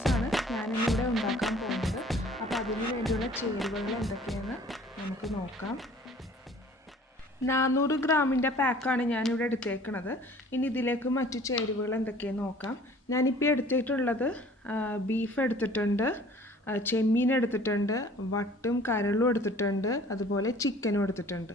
നൂഡിൽസാണ് ഞാനിന്നിവിടെ ഉണ്ടാക്കാൻ പോകുന്നത്. അപ്പോൾ അതിന് വേണ്ടിയുള്ള ചേരുവകൾ എന്തൊക്കെയാണെന്ന് നമുക്ക് നോക്കാം. 400 ഗ്രാമിൻ്റെ പാക്കാണ് ഞാനിവിടെ എടുത്തേക്കുന്നത്. ഇനി ഇതിലേക്ക് മറ്റു ചേരുവകൾ എന്തൊക്കെയാണെന്ന് നോക്കാം. ഞാനിപ്പോൾ എടുത്തിട്ടുള്ളത് ബീഫ് എടുത്തിട്ടുണ്ട്, ചെമ്മീൻ എടുത്തിട്ടുണ്ട്, വട്ടും കരളും എടുത്തിട്ടുണ്ട്, അതുപോലെ ചിക്കനും എടുത്തിട്ടുണ്ട്.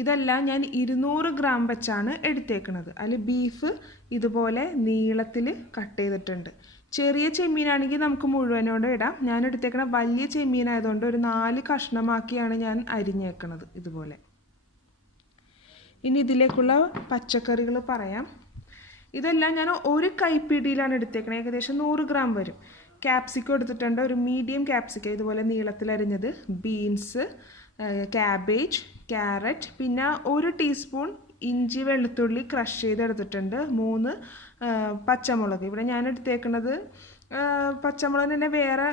ഇതെല്ലാം ഞാൻ 200 ഗ്രാം വെച്ചാണ് എടുത്തേക്കുന്നത്. അതിൽ ബീഫ് ഇതുപോലെ നീളത്തിൽ കട്ട് ചെയ്തിട്ടുണ്ട്. ചെറിയ ചെമ്മീനാണെങ്കിൽ നമുക്ക് മുഴുവനോടെ ഇടാം. ഞാൻ എടുത്തേക്കണ വലിയ ചെമ്മീനായതുകൊണ്ട് ഒരു 4 കഷ്ണമാക്കിയാണ് ഞാൻ അരിഞ്ഞേക്കുന്നത് ഇതുപോലെ. ഇനി ഇതിലേക്കുള്ള പച്ചക്കറികൾ പറയാം. ഇതെല്ലാം ഞാൻ ഒരു കൈപ്പിടിയിലാണ് എടുത്തേക്കണത്. ഏകദേശം 100 ഗ്രാം വരും. ക്യാപ്സിക്കം എടുത്തിട്ടുണ്ട്, ഒരു മീഡിയം ക്യാപ്സിക്കം ഇതുപോലെ നീളത്തിലരിഞ്ഞത്, ബീൻസ്, ക്യാബേജ്, ക്യാരറ്റ്, പിന്നെ 1 ടീസ്പൂൺ ഇഞ്ചി വെളുത്തുള്ളി ക്രഷ് ചെയ്തെടുത്തിട്ടുണ്ട്, 3 പച്ചമുളക്. ഇവിടെ ഞാൻ എടുത്തേക്കുന്നത് പച്ചമുളക് തന്നെ വേറെ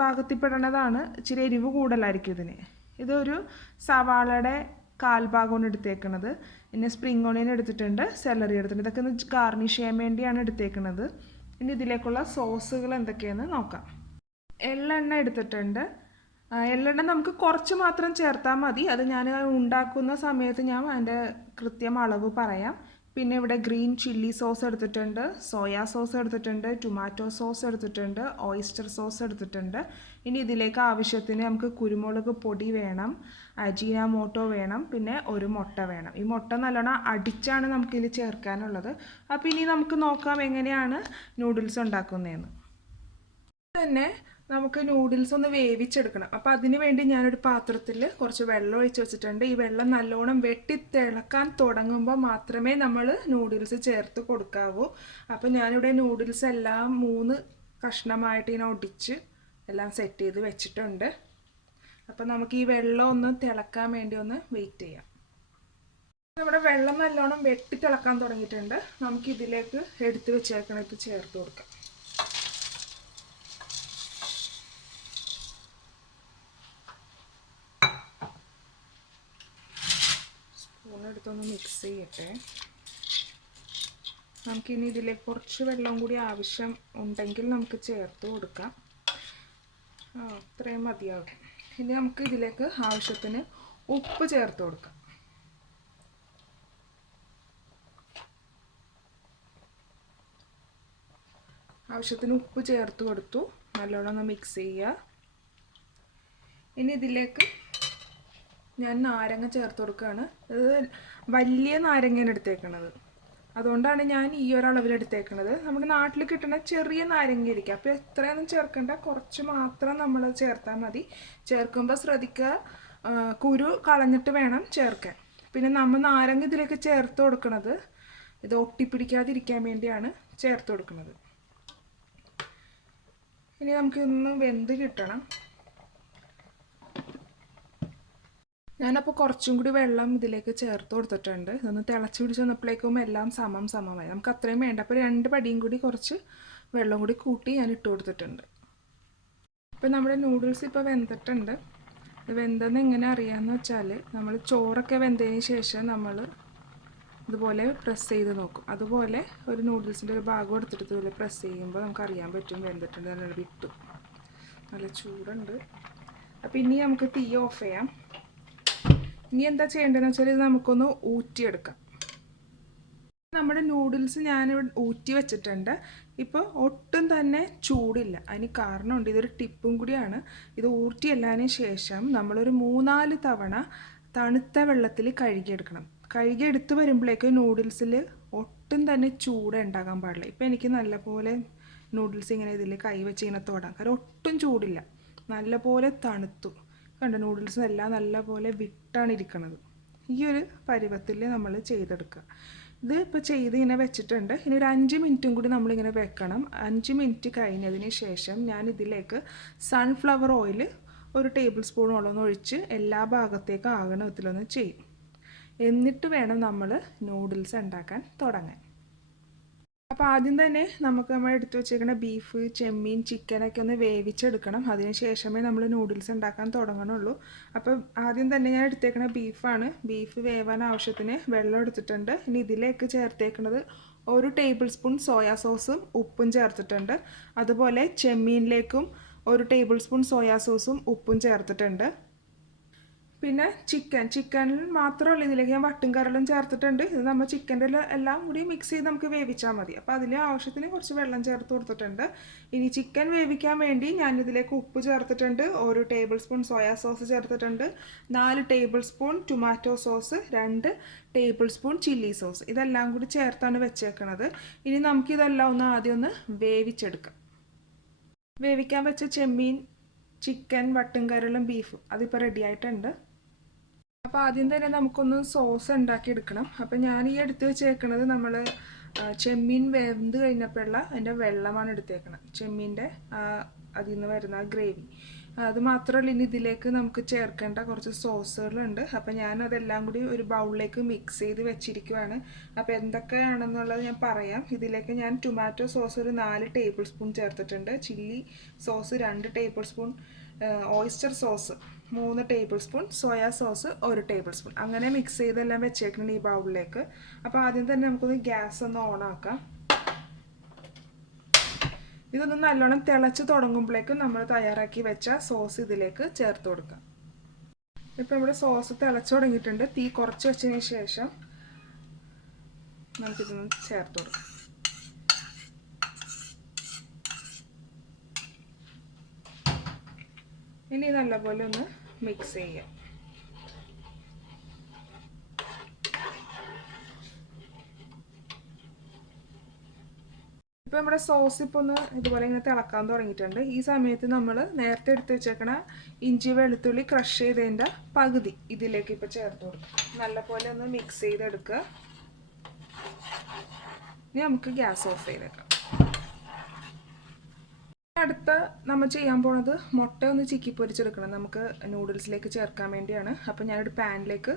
ഭാഗത്തിൽപ്പെടണതാണ്, ഇച്ചിരി എരിവ് കൂടുതലായിരിക്കും ഇതിന്. ഇതൊരു സവാളയുടെ 1/4 ഭാഗമാണ് എടുത്തേക്കുന്നത്. പിന്നെ സ്പ്രിംഗ് ഓണിയൻ എടുത്തിട്ടുണ്ട്, സെലറി എടുത്തിട്ടുണ്ട്. ഇതൊക്കെ ഒന്ന് ഗാർണിഷ് ചെയ്യാൻ വേണ്ടിയാണ് എടുത്തേക്കുന്നത്. ഇനി ഇതിലേക്കുള്ള സോസുകൾ എന്തൊക്കെയാണെന്ന് നോക്കാം. എള്ളെണ്ണ എടുത്തിട്ടുണ്ട്. എള്ളെണ്ണ നമുക്ക് കുറച്ച് മാത്രം ചേർത്താൽ മതി. അത് ഞാൻ ഉണ്ടാക്കുന്ന സമയത്ത് ഞാൻ അതിൻ്റെ കൃത്യം അളവ് പറയാം. പിന്നെ ഇവിടെ ഗ്രീൻ ചില്ലി സോസ് എടുത്തിട്ടുണ്ട്, സോയാ സോസ് എടുത്തിട്ടുണ്ട്, ടൊമാറ്റോ സോസ് എടുത്തിട്ടുണ്ട്, ഓയിസ്റ്റർ സോസ് എടുത്തിട്ടുണ്ട്. ഇനി ഇതിലേക്ക് ആവശ്യത്തിന് നമുക്ക് കുരുമുളക് പൊടി വേണം, അജീനാമോട്ടോ വേണം, പിന്നെ ഒരു മുട്ട വേണം. ഈ മുട്ട നല്ലോണം അടിച്ചാണ് നമുക്കിതിൽ ചേർക്കാനുള്ളത്. അപ്പോൾ ഇനി നമുക്ക് നോക്കാം എങ്ങനെയാണ് നൂഡിൽസ് ഉണ്ടാക്കുന്നതെന്ന്. തന്നെ നമുക്ക് നൂഡിൽസ് ഒന്ന് വേവിച്ചെടുക്കണം. അപ്പോൾ അതിന് വേണ്ടി ഞാനൊരു പാത്രത്തിൽ കുറച്ച് വെള്ളം ഒഴിച്ച് വെച്ചിട്ടുണ്ട്. ഈ വെള്ളം നല്ലോണം വെട്ടി തിളക്കാൻ തുടങ്ങുമ്പോൾ മാത്രമേ നമ്മൾ നൂഡിൽസ് ചേർത്ത് കൊടുക്കാവൂ. അപ്പോൾ ഞാനിവിടെ നൂഡിൽസ് എല്ലാം 3 കഷ്ണമായിട്ട് ഇങ്ങനെ ഒടിച്ച് എല്ലാം സെറ്റ് ചെയ്ത് വെച്ചിട്ടുണ്ട്. അപ്പോൾ നമുക്ക് ഈ വെള്ളം ഒന്ന് തിളക്കാൻ വേണ്ടി ഒന്ന് വെയിറ്റ് ചെയ്യാം. നമ്മുടെ വെള്ളം നല്ലോണം വെട്ടി തിളക്കാൻ തുടങ്ങിയിട്ടുണ്ട്. നമുക്കിതിലേക്ക് എടുത്ത് വെച്ചേക്കണത് ചേർത്ത് കൊടുക്കാം. സ്പൂണെടുത്തൊന്ന് മിക്സ് ചെയ്യട്ടെ. നമുക്കിനി ഇതിലേക്ക് കുറച്ച് വെള്ളം കൂടി ആവശ്യം ഉണ്ടെങ്കിൽ നമുക്ക് ചേർത്ത് കൊടുക്കാം. ഇത്രയും മതിയാവും. ഇനി നമുക്ക് ഇതിലേക്ക് ആവശ്യത്തിന് ഉപ്പ് ചേർത്ത് കൊടുക്കാം. ആവശ്യത്തിന് ഉപ്പ് ചേർത്ത് കൊടുത്തു. നല്ലോണം ഒന്ന് മിക്സ് ചെയ്യുക. ഇനി ഇതിലേക്ക് ഞാൻ നാരങ്ങ ചേർത്ത് കൊടുക്കുകയാണ്. ഇത് വലിയ നാരങ്ങയാണ് എടുത്തേക്കണത്, അതുകൊണ്ടാണ് ഞാൻ ഈ ഒരളവിൽ എടുത്തേക്കണത്. നമ്മുടെ നാട്ടിൽ കിട്ടുന്ന ചെറിയ നാരങ്ങ ഇരിക്കും. അപ്പോൾ എത്രയൊന്നും ചേർക്കണ്ട, കുറച്ച് മാത്രം നമ്മൾ ചേർത്താൽ മതി. ചേർക്കുമ്പോൾ ശ്രദ്ധിക്കുക, കുരു കളഞ്ഞിട്ട് വേണം ചേർക്കാൻ. പിന്നെ നമ്മൾ നാരങ്ങ ഇതിലേക്ക് ചേർത്ത് കൊടുക്കുന്നത് ഇത് ഒട്ടിപ്പിടിക്കാതിരിക്കാൻ വേണ്ടിയാണ് ചേർത്ത് കൊടുക്കുന്നത്. ഇനി നമുക്കിതൊന്ന് വെന്ത് കിട്ടണം. ഞാനപ്പോൾ കുറച്ചും കൂടി വെള്ളം ഇതിലേക്ക് ചേർത്ത് കൊടുത്തിട്ടുണ്ട്. ഇതൊന്ന് തിളച്ച് പിടിച്ച് വന്നപ്പോഴേക്കും എല്ലാം സമമായി. നമുക്ക് അത്രയും വേണ്ട. അപ്പോൾ 2 പടിയും കൂടി കുറച്ച് വെള്ളം കൂടി കൂട്ടി ഞാൻ ഇട്ട് കൊടുത്തിട്ടുണ്ട്. ഇപ്പോൾ നമ്മുടെ നൂഡിൽസ് ഇപ്പോൾ വെന്തിട്ടുണ്ട്. ഇത് വെന്തെന്ന് എങ്ങനെ അറിയാമെന്ന് വെച്ചാൽ, നമ്മൾ ചോറൊക്കെ വെന്തതിന് ശേഷം നമ്മൾ ഇതുപോലെ പ്രസ് ചെയ്ത് നോക്കും. അതുപോലെ ഒരു നൂഡിൽസിൻ്റെ ഒരു ഭാഗം എടുത്തിട്ട് ഇതുപോലെ പ്രസ് ചെയ്യുമ്പോൾ നമുക്ക് അറിയാൻ പറ്റും വെന്തിട്ടുണ്ട്. നല്ല വിട്ടു, നല്ല ചൂടുണ്ട്. അപ്പോൾ ഇനി നമുക്ക് തീ ഓഫ് ചെയ്യാം. ഇനി എന്താ ചെയ്യേണ്ടതെന്ന് വെച്ചാൽ ഇത് നമുക്കൊന്ന് ഊറ്റിയെടുക്കാം. നമ്മുടെ നൂഡിൽസ് ഞാനിവിടെ ഊറ്റി വെച്ചിട്ടുണ്ട്. ഇപ്പോൾ ഒട്ടും തന്നെ ചൂടില്ല. അതിന് കാരണമുണ്ട്, ഇതൊരു ടിപ്പും കൂടിയാണ്. ഇത് ഊറ്റിയെല്ലാതിന് ശേഷം നമ്മളൊരു 3-4 തവണ തണുത്ത വെള്ളത്തിൽ കഴുകിയെടുക്കണം. കഴുകിയെടുത്ത് വരുമ്പോഴേക്ക് നൂഡിൽസിൽ ഒട്ടും തന്നെ ചൂട് ഉണ്ടാകാൻ പാടില്ല. ഇപ്പോൾ എനിക്ക് നല്ലപോലെ നൂഡിൽസ് ഇങ്ങനെ ഇതിൽ കൈ വെച്ച് ഇങ്ങനെ തൊടാം, കാരണം ഒട്ടും ചൂടില്ല. നല്ലപോലെ തണുത്തു കണ്ട. നൂഡിൽസ് എല്ലാം നല്ലപോലെ വിട്ടാണ് ഇരിക്കുന്നത്. ഈ ഒരു പരുവത്തിൽ നമ്മൾ ചെയ്തെടുക്കുക. ഇത് ഇപ്പോൾ ചെയ്ത് ഇങ്ങനെ വെച്ചിട്ടുണ്ട്. ഇനി ഒരു 5 മിനിറ്റും കൂടി നമ്മളിങ്ങനെ വെക്കണം. 5 മിനിറ്റ് കഴിഞ്ഞതിന് ശേഷം ഞാൻ ഇതിലേക്ക് സൺഫ്ലവർ ഓയിൽ 1 ടേബിൾ സ്പൂണോളം ഒഴിച്ച് എല്ലാ ഭാഗത്തേക്കും ആകണ വിധത്തിലൊന്ന് ചെയ്യും. എന്നിട്ട് വേണം നമ്മൾ നൂഡിൽസ് ഉണ്ടാക്കാൻ തുടങ്ങാൻ. അപ്പോൾ ആദ്യം തന്നെ നമ്മൾ എടുത്തു വെച്ചേക്കുന്ന ബീഫ്, ചെമ്മീൻ, ചിക്കനൊക്കെ ഒന്ന് വേവിച്ചെടുക്കണം. അതിന് ശേഷമേ നമ്മൾ നൂഡിൽസ് ഉണ്ടാക്കാൻ തുടങ്ങണുള്ളൂ. അപ്പോൾ ആദ്യം തന്നെ ഞാൻ എടുത്തേക്കുന്ന ബീഫാണ്. ബീഫ് വേവാൻ ആവശ്യത്തിന് വെള്ളം എടുത്തിട്ടുണ്ട്. ഇനി ഇതിലേക്ക് ചേർത്തേക്കുന്നത് 1 ടേബിൾ സ്പൂൺ സോയാ സോസും ഉപ്പും ചേർത്തിട്ടുണ്ട്. അതുപോലെ ചെമ്മീനിലേക്കും 1 ടേബിൾ സ്പൂൺ സോയാ സോസും ഉപ്പും ചേർത്തിട്ടുണ്ട്. പിന്നെ ചിക്കനിൽ മാത്രമല്ല ഇതിലേക്ക് ഞാൻ വട്ടും കരളും ചേർത്തിട്ടുണ്ട്. ഇത് നമ്മൾ ചിക്കൻ്റെ എല്ലാം കൂടി മിക്സ് ചെയ്ത് നമുക്ക് വേവിച്ചാൽ മതി. അപ്പോൾ അതിന് ആവശ്യത്തിന് കുറച്ച് വെള്ളം ചേർത്ത് കൊടുത്തിട്ടുണ്ട്. ഇനി ചിക്കൻ വേവിക്കാൻ വേണ്ടി ഞാനിതിലേക്ക് ഉപ്പ് ചേർത്തിട്ടുണ്ട്, 1 ടേബിൾ സ്പൂൺ സോയാ സോസ് ചേർത്തിട്ടുണ്ട്, 4 table spoon tomato sauce, 2 table spoon chilli sauce, ഇതെല്ലാം കൂടി ചേർത്താണ് വെച്ചേക്കണത്. ഇനി നമുക്കിതെല്ലാം ആദ്യം ഒന്ന് വേവിച്ചെടുക്കാം. വേവിക്കാൻ വെച്ച ചെമ്മീൻ, ചിക്കൻ, വട്ടും കരളും, ബീഫും അതിപ്പോൾ റെഡി ആയിട്ടുണ്ട്. അപ്പോൾ ആദ്യം തന്നെ നമുക്കൊന്ന് സോസ് ഉണ്ടാക്കി എടുക്കണം. അപ്പോൾ ഞാൻ ഈ എടുത്ത് വെച്ചേക്കണത് നമ്മൾ ചെമ്മീൻ വെന്ത് കഴിഞ്ഞപ്പോഴുള്ള അതിൻ്റെ വെള്ളമാണ് എടുത്തേക്കണത്, ചെമ്മീൻ്റെ അതിൽ നിന്ന് വരുന്ന ഗ്രേവി. അത് മാത്രമല്ല, ഇനി ഇതിലേക്ക് നമുക്ക് ചേർക്കേണ്ട കുറച്ച് സോസുകളുണ്ട്. അപ്പോൾ ഞാനതെല്ലാം കൂടി ഒരു ബൗളിലേക്ക് മിക്സ് ചെയ്ത് വെച്ചിരിക്കുവാണ്. അപ്പോൾ എന്തൊക്കെയാണെന്നുള്ളത് ഞാൻ പറയാം. ഇതിലേക്ക് ഞാൻ ടൊമാറ്റോ സോസ് ഒരു 4 ടേബിൾ സ്പൂൺ ചേർത്തിട്ടുണ്ട്, chilli sauce 2 table spoon, oyster sauce 3 table spoon, soya sauce 1 table spoon, അങ്ങനെ മിക്സ് ചെയ്തെല്ലാം വെച്ചേക്കണം ഈ ബൗളിലേക്ക്. അപ്പോൾ ആദ്യം തന്നെ നമുക്കൊന്ന് ഗ്യാസ് ഒന്ന് ഓൺ ആക്കാം. ഇതൊന്ന് നല്ലോണം തിളച്ച് തുടങ്ങുമ്പോഴേക്കും നമ്മൾ തയ്യാറാക്കി വെച്ച സോസ് ഇതിലേക്ക് ചേർത്ത് കൊടുക്കാം. ഇപ്പോൾ ഇവിടെ സോസ് തിളച്ച് തുടങ്ങിയിട്ടുണ്ട്. തീ കുറച്ച് വെച്ചതിന് ശേഷം നമുക്കിതൊന്ന് ചേർത്ത് കൊടുക്കാം. ഇനി നല്ലപോലെ ഒന്ന് മിക്സ് ചെയ്യാം. ഇപ്പോൾ നമ്മുടെ സോസ് ഇപ്പോൾ ഒന്ന് ഇതുപോലെ ഇങ്ങനെ തിളക്കാൻ തുടങ്ങിയിട്ടുണ്ട്. ഈ സമയത്ത് നമ്മൾ നേരത്തെ എടുത്ത് വെച്ചേക്കണ ഇഞ്ചി വെളുത്തുള്ളി ക്രഷ് ചെയ്തതിൻ്റെ പകുതി ഇതിലേക്ക് ഇപ്പോൾ ചേർത്ത് കൊടുക്കും. നല്ലപോലെ ഒന്ന് മിക്സ് ചെയ്തെടുക്കുക. ഇനി നമുക്ക് ഗ്യാസ് ഓഫ് ചെയ്തേക്കാം. അടുത്ത നമ്മൾ ചെയ്യാൻ പോണത് മുട്ട ഒന്ന് ചിക്കി പൊരിച്ചെടുക്കണം, നമുക്ക് നൂഡിൽസിലേക്ക് ചേർക്കാൻ വേണ്ടിയാണ്. അപ്പോൾ ഞാനൊരു പാനിലേക്ക്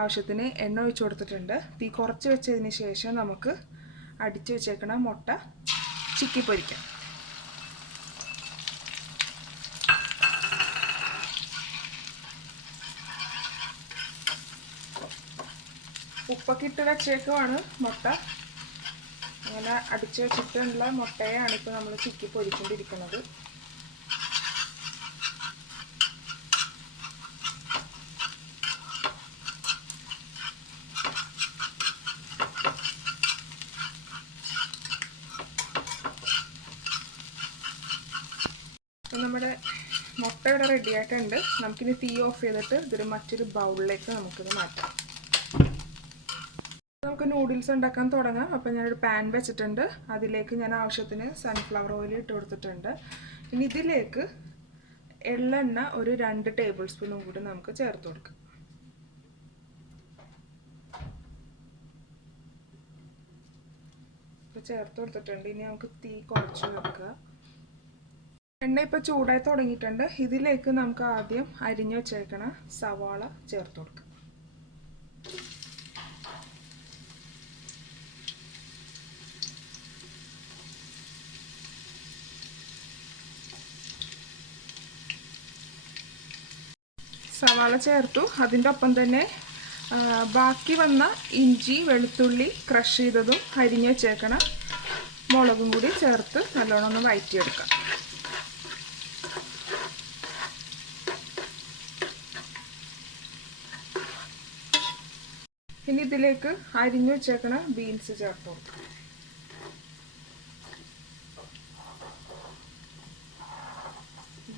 ആവശ്യത്തിന് എണ്ണ ഒഴിച്ചു കൊടുത്തിട്ടുണ്ട്. തീ കുറച്ച് വെച്ചതിന് ശേഷം നമുക്ക് അടിച്ചു വെച്ചേക്കണ മുട്ട ചിക്കി പൊരിക്കാം. ഉപ്പൊക്കെ ഇട്ട് വെച്ചേക്കുവാണ് മുട്ട. അങ്ങനെ അടിച്ചു വെച്ചിട്ടുള്ള മുട്ടയാണ് ഇപ്പോൾ നമ്മൾ ചിക്കി പൊരിക്കൊണ്ടിരിക്കുന്നത്. നമ്മുടെ മുട്ട ഇവിടെ റെഡി ആയിട്ടുണ്ട്. നമുക്കിനി തീ ഓഫ് ചെയ്തിട്ട് ഇതൊരു മറ്റൊരു ബൗളിലേക്ക് നമുക്കിത് മാറ്റാം. നമുക്ക് നൂഡിൽസ് ഉണ്ടാക്കാൻ തുടങ്ങാം. അപ്പോൾ ഞാനൊരു പാൻ വെച്ചിട്ടുണ്ട്. അതിലേക്ക് ഞാൻ ആവശ്യത്തിന് സൺഫ്ലവർ ഓയിൽ ഇട്ട് കൊടുത്തിട്ടുണ്ട്. ഇനി ഇതിലേക്ക് എള്ളെണ്ണ ഒരു 2 ടേബിൾ സ്പൂണും കൂടി നമുക്ക് ചേർത്ത് കൊടുക്കാം. ഇപ്പോൾ ചേർത്ത് കൊടുത്തിട്ടുണ്ട്. ഇനി നമുക്ക് തീ കുറച്ച് വെക്കുക. എണ്ണ ഇപ്പോൾ ചൂടായി തുടങ്ങിയിട്ടുണ്ട്. ഇതിലേക്ക് നമുക്ക് ആദ്യം അരിഞ്ഞു വെച്ചേക്കണ സവാള ചേർത്ത് കൊടുക്കാം. സവാള ചേർത്തു. അതിൻ്റെ ഒപ്പം തന്നെ ബാക്കി വന്ന ഇഞ്ചി വെളുത്തുള്ളി ക്രഷ് ചെയ്തതും അരിഞ്ഞു വെച്ചേക്കണ മുളകും കൂടി ചേർത്ത് നല്ലോണം ഒന്ന് വഴറ്റിയെടുക്കാം. ഇനി ഇതിലേക്ക് അരിഞ്ഞു വെച്ചേക്കണ ബീൻസ് ചേർത്ത് കൊടുക്കാം.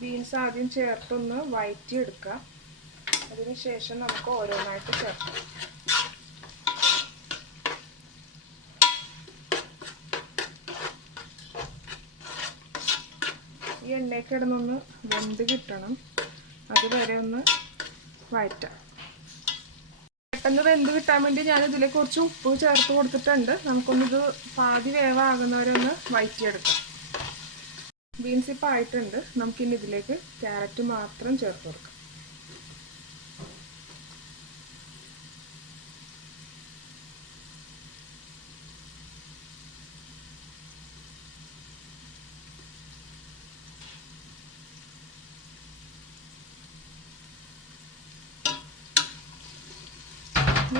ബീൻസ് ആദ്യം ചേർത്തൊന്ന് വഴറ്റിയെടുക്കാം. അതിനുശേഷം നമുക്ക് ഓരോന്നായിട്ട് ചേർക്കാം. ഈ എണ്ണയിൽ കിടന്നൊന്ന് വെന്ത് കിട്ടണം, അതുവരെ ഒന്ന് വഴറ്റാം. പെട്ടെന്ന് വെന്ത് കിട്ടാൻ വേണ്ടി ഞാൻ ഇതിലേക്ക് കുറച്ച് ഉപ്പ് ചേർത്ത് കൊടുത്തിട്ടുണ്ട്. നമുക്കൊന്നിത് പാതി വേവാകുന്നവരെ ഒന്ന് വഴറ്റിയെടുക്കാം. ബീൻസ് ഇപ്പോൾ ആയിട്ടുണ്ട്. നമുക്കിനി ഇതിലേക്ക് ക്യാരറ്റ് മാത്രം ചേർത്ത് കൊടുക്കാം.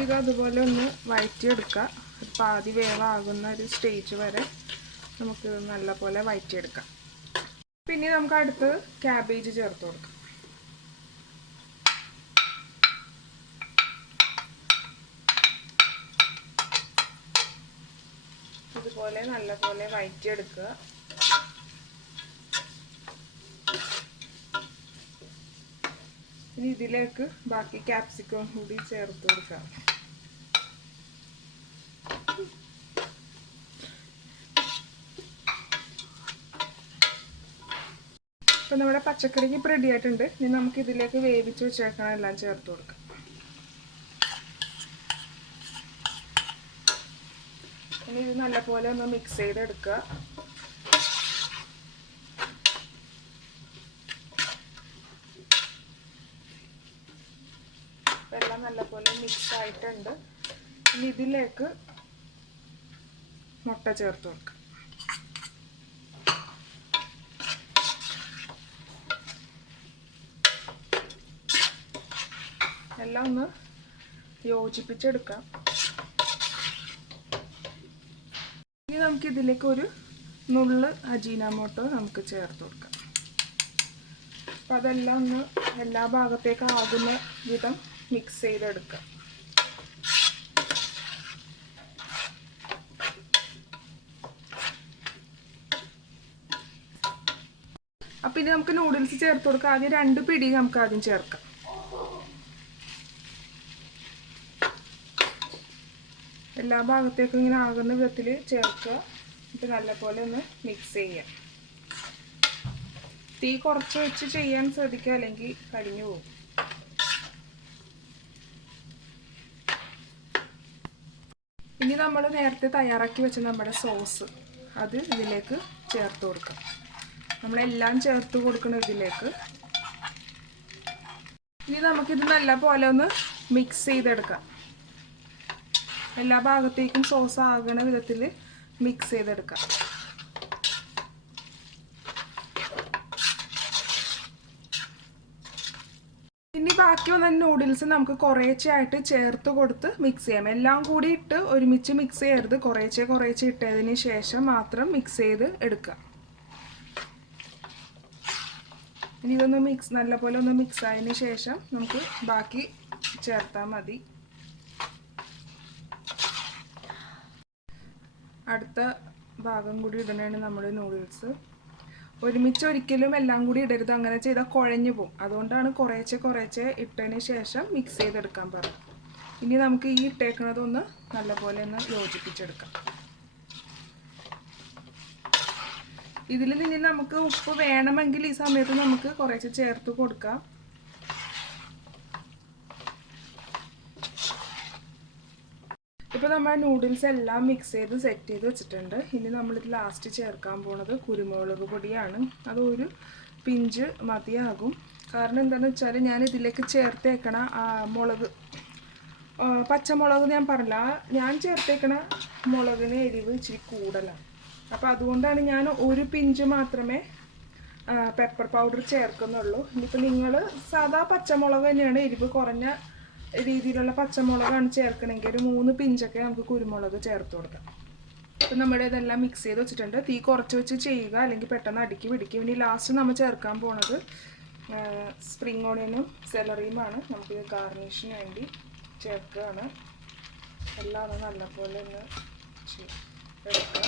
ഇത് അതുപോലെ ഒന്ന് വഴറ്റിയെടുക്കുക. പാതി വേവാകുന്ന ഒരു സ്റ്റേജ് വരെ നമുക്ക് നല്ലപോലെ വഴറ്റിയെടുക്കാം. പിന്നെ നമുക്ക് അടുത്ത് ക്യാബേജ് ചേർത്ത് കൊടുക്കാം. ഇതുപോലെ നല്ലപോലെ വഴറ്റിയെടുക്കുക. ഇനി ഇതിലേക്ക് ബാക്കി ക്യാപ്സിക്കം കൂടി ചേർത്ത് കൊടുക്കാം. ഇപ്പം നമ്മുടെ പച്ചക്കറിക്ക് ഇപ്പോൾ റെഡി ആയിട്ടുണ്ട്. ഇനി നമുക്ക് ഇതിലേക്ക് വേവിച്ച് വെച്ചേക്കണം എല്ലാം ചേർത്ത് കൊടുക്കാം. ഇനി ഇത് നല്ലപോലെ ഒന്ന് മിക്സ് ചെയ്തെടുക്കുക. എല്ലാം നല്ലപോലെ മിക്സ് ആയിട്ടുണ്ട്. ഇനി ഇതിലേക്ക് മുട്ട ചേർത്ത് കൊടുക്കുക. എല്ലാം ഒന്ന് യോജിപ്പിച്ചെടുക്കാം. ഇനി നമുക്ക് ഇതിലേക്ക് ഒരു നുള്ള് അജീനാമോട്ടോ നമുക്ക് ചേർത്ത് കൊടുക്കാം. അപ്പം അതെല്ലാം ഒന്ന് എല്ലാ ഭാഗത്തേക്കും ആകുന്ന വിധം മിക്സ് ചെയ്തെടുക്കാം. അപ്പം ഇനി നമുക്ക് നൂഡിൽസ് ചേർത്ത് കൊടുക്കാം. ആദ്യം 2 പിടി നമുക്ക് ആദ്യം ചേർക്കാം. എല്ലാ ഭാഗത്തേക്കും ഇങ്ങനെ ആകുന്ന വിധത്തിൽ ചേർക്കുക. ഇത് നല്ലപോലെ ഒന്ന് മിക്സ് ചെയ്യുക. തീ കുറച്ച് വെച്ച് ചെയ്യാൻ ശ്രദ്ധിക്കുക, അല്ലെങ്കിൽ കരിഞ്ഞു പോകും. ഇനി നമ്മൾ നേരത്തെ തയ്യാറാക്കി വെച്ച നമ്മുടെ സോസ് അത് ഇതിലേക്ക് ചേർത്ത് കൊടുക്കാം. നമ്മളെല്ലാം ചേർത്ത് കൊടുക്കണം ഇതിലേക്ക്. ഇനി നമുക്കിത് നല്ലപോലെ ഒന്ന് മിക്സ് ചെയ്തെടുക്കാം. എല്ലാ ഭാഗത്തേക്കും സോസ് ആകുന്ന വിധത്തിൽ മിക്സ് ചെയ്തെടുക്കാം. ഇനി ബാക്കി വന്ന നൂഡിൽസ് നമുക്ക് കുറേശ്ശെയായിട്ട് ചേർത്ത് കൊടുത്ത് മിക്സ് ചെയ്യാം. എല്ലാം കൂടി ഇട്ട് ഒരുമിച്ച് മിക്സ് ചെയ്യരുത്. കുറേശ്ശെ ഇട്ടതിന് ശേഷം മാത്രം മിക്സ് ചെയ്ത് എടുക്കുക. ഇനി ഇതൊന്ന് നല്ലപോലെ ഒന്ന് മിക്സ് ആയതിന് ശേഷം നമുക്ക് ബാക്കി ചേർത്താൽ മതി. അടുത്ത ഭാഗം കൂടി ഇടണതാണ് നമ്മുടെ നൂഡിൽസ്. ഒരുമിച്ച് ഒരിക്കലും എല്ലാം കൂടി ഇടരുത്. അങ്ങനെ ചെയ്താൽ കുഴഞ്ഞു പോകും. അതുകൊണ്ടാണ് കുറേശ്ശെ ഇട്ടതിന് ശേഷം മിക്സ് ചെയ്തെടുക്കാൻ പറയുന്നത്. ഇനി നമുക്ക് ഈ ഇട്ടേക്കുന്നതൊന്ന് നല്ലപോലെ ഒന്ന് യോജിപ്പിച്ചെടുക്കാം. ഇതിൽ നിന്ന് നമുക്ക് ഉപ്പ് വേണമെങ്കിൽ ഈ സമയത്ത് നമുക്ക് കുറേശ്ശെ ചേർത്ത് കൊടുക്കാം. ഇപ്പോൾ നമ്മൾ നൂഡിൽസ് എല്ലാം മിക്സ് ചെയ്ത് സെറ്റ് ചെയ്ത് വെച്ചിട്ടുണ്ട്. ഇനി നമ്മളിത് ലാസ്റ്റ് ചേർക്കാൻ പോണത് കുരുമുളക് പൊടിയാണ്. അത് ഒരു പിഞ്ച് മതിയാകും. കാരണം എന്താണെന്ന് വെച്ചാൽ ഞാൻ ഇതിലേക്ക് ചേർത്തേക്കണ പച്ചമുളക് ഞാൻ പറഞ്ഞില്ല, ഞാൻ ചേർത്തേക്കണ മുളകിന് എരിവ് ഇച്ചിരി കൂടുതലാണ്. അപ്പോൾ അതുകൊണ്ടാണ് ഞാൻ ഒരു പിഞ്ച് മാത്രമേ പെപ്പർ പൗഡർ ചേർക്കുന്നുള്ളൂ. ഇനിയിപ്പോൾ നിങ്ങൾ സാധാ പച്ചമുളക് തന്നെയാണ് എരിവ് കുറഞ്ഞ രീതിയിലുള്ള പച്ചമുളകാണ് ചേർക്കണമെങ്കിൽ ഒരു 3 പിഞ്ചൊക്കെ നമുക്ക് കുരുമുളക് ചേർത്ത് കൊടുക്കാം. അപ്പം നമ്മുടെ ഇതെല്ലാം മിക്സ് ചെയ്ത് വെച്ചിട്ടുണ്ട്. തീ കുറച്ച് വെച്ച് ചെയ്യുക, അല്ലെങ്കിൽ പെട്ടെന്ന് അടുക്കി പിടിക്കും. ഇനി ലാസ്റ്റ് നമ്മൾ ചേർക്കാൻ പോണത് സ്പ്രിംഗ് ഓണിയനും സെലറിയുമാണ്. നമുക്കിത് ഗാർണിഷിന് വേണ്ടി ചേർക്കുകയാണ്. എല്ലാം ഒന്ന് നല്ലപോലെ ഒന്ന് എടുക്കുക.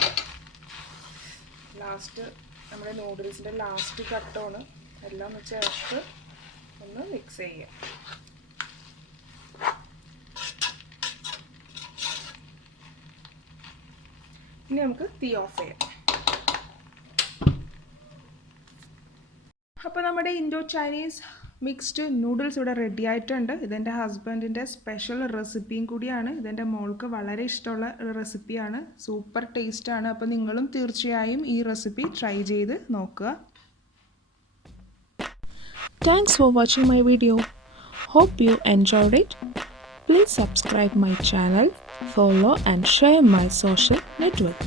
ലാസ്റ്റ് നമ്മുടെ നൂഡിൽസിൻ്റെ ലാസ്റ്റ് ഘട്ടമാണ്. എല്ലാം ഒന്ന് ചേർത്ത് ഒന്ന് മിക്സ് ചെയ്യുക. ഇനി നമുക്ക് തീ ഓഫ് ചെയ്യാം. അപ്പോൾ നമ്മുടെ ഇൻഡോ ചൈനീസ് മിക്സ്ഡ് നൂഡിൽസ് ഇവിടെ റെഡി ആയിട്ടുണ്ട്. ഇതെൻ്റെ ഹസ്ബൻഡിൻ്റെ സ്പെഷ്യൽ റെസിപ്പിയും കൂടിയാണ്. ഇതെൻ്റെ മോൾക്ക് വളരെ ഇഷ്ടമുള്ള റെസിപ്പിയാണ്. സൂപ്പർ ടേസ്റ്റാണ്. അപ്പോൾ നിങ്ങളും തീർച്ചയായും ഈ റെസിപ്പി ട്രൈ ചെയ്ത് നോക്കുക. Thanks for watching my video. Hope you enjoyed it. Please subscribe my channel, follow and share my social network.